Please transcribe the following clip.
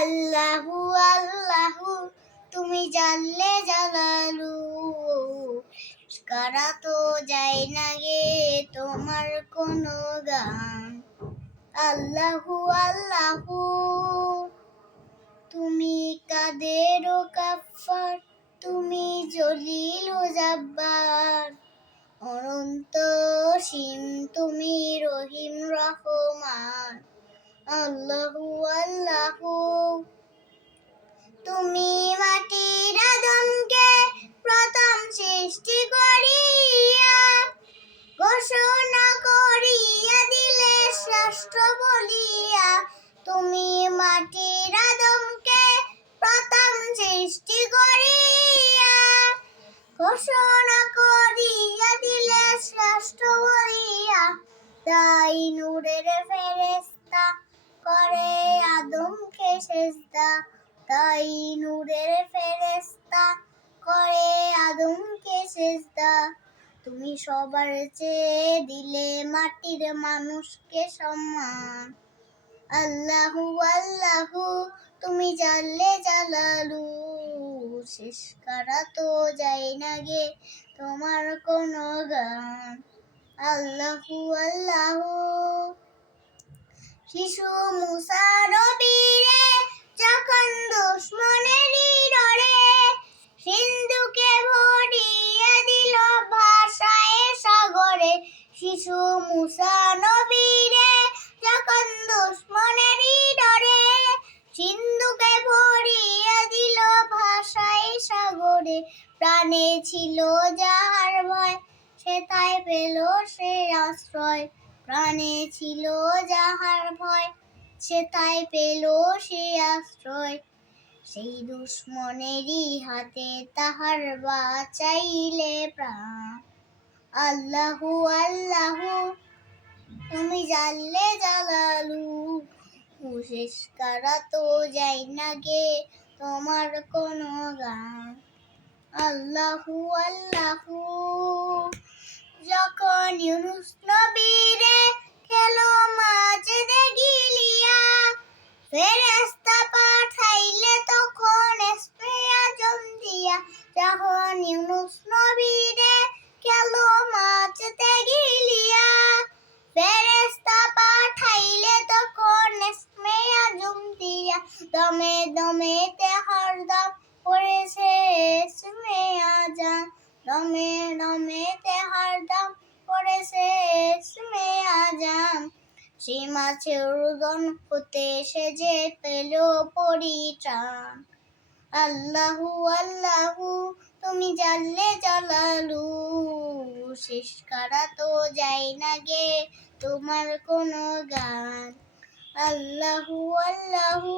আল্লাহু আল্লাহু তুমি জানলে জালালু কারা তো যায় না গে তোমার কোনো গান। আল্লাহু আল্লাহু তুমি কাদের ও গাফফার, তুমি জলিল ও জাব্বার, অনন্ত অসীম তুমি রহিম রহমান। আল্লাহু আল্লাহু তুমি মাটির আদমকে প্রথম সৃষ্টি করিয়া ঘোষণা করিয়া দিলে শ্রেষ্ঠ বলিয়া। তুমি মাটির আদমকে প্রথম সৃষ্টি করিয়া ঘোষণা করিয়া দিলে শ্রেষ্ঠ বলিয়া। তাই নূরের ফেরেশতা করে আদমকে সেজদা, তাই নূরের ফেরেশতা করে আদমকে সেজদা। তুমি সবার চেয়ে দিলে মাটির মানুষকে সম্মান। আল্লাহু আল্লাহু তুমি জানলে জালালু শেষ করা তো যায় না গে তোমার কোনো গান। আল্লাহু আল্লাহু শিশু মুসা নবীরে যখন দুশমনেরই ডরে সিন্ধুকে ভরিয়ে দিল ভাষায় সাগরে। শিশু মুসা নবীরে যখন দুশমনেরই ডরে সিন্ধুকে ভরিয়ে দিল ভাষায় সাগরে। প্রাণে ছিল যাহার ভয় সেথায় পেল সে আশ্রয়, প্রাণে ছিল যাহার ভয় সেথায় পেল সে আশ্রয়। সেই দুশমনেরই হাতে তাহার বাঁচাইলে প্রাণ। আল্লাহু আল্লাহু তুমি জানলে জালালু শেষ করা তো যায় না গে তোমার কোনো গান। আল্লাহু আল্লাহু যখন ইউনুস নবীরে খেলো মাঝে গিলিয়া ফেরেশতা পাঠাইলে তখন ইসমে আজম দিয়া। যখন ইউনুস নবীরে খেলো মাঝে গিলিয়া ফেরেশতা পাঠাইলে তখন ইসমে আজম দিয়া। দমে দমে তেহার দাম পড়েছে ইসমে আজম, দমে দমে তেহার দাম পড়েছে ইসমে আজম। সেই মাছের উদন হতে সে যে পেল পরিত্রাণ। আল্লাহু আল্লাহু তুমি জানলে জালালু শেষ করা তো যায় না গে তোমার কোনো গান। আল্লাহু আল্লাহু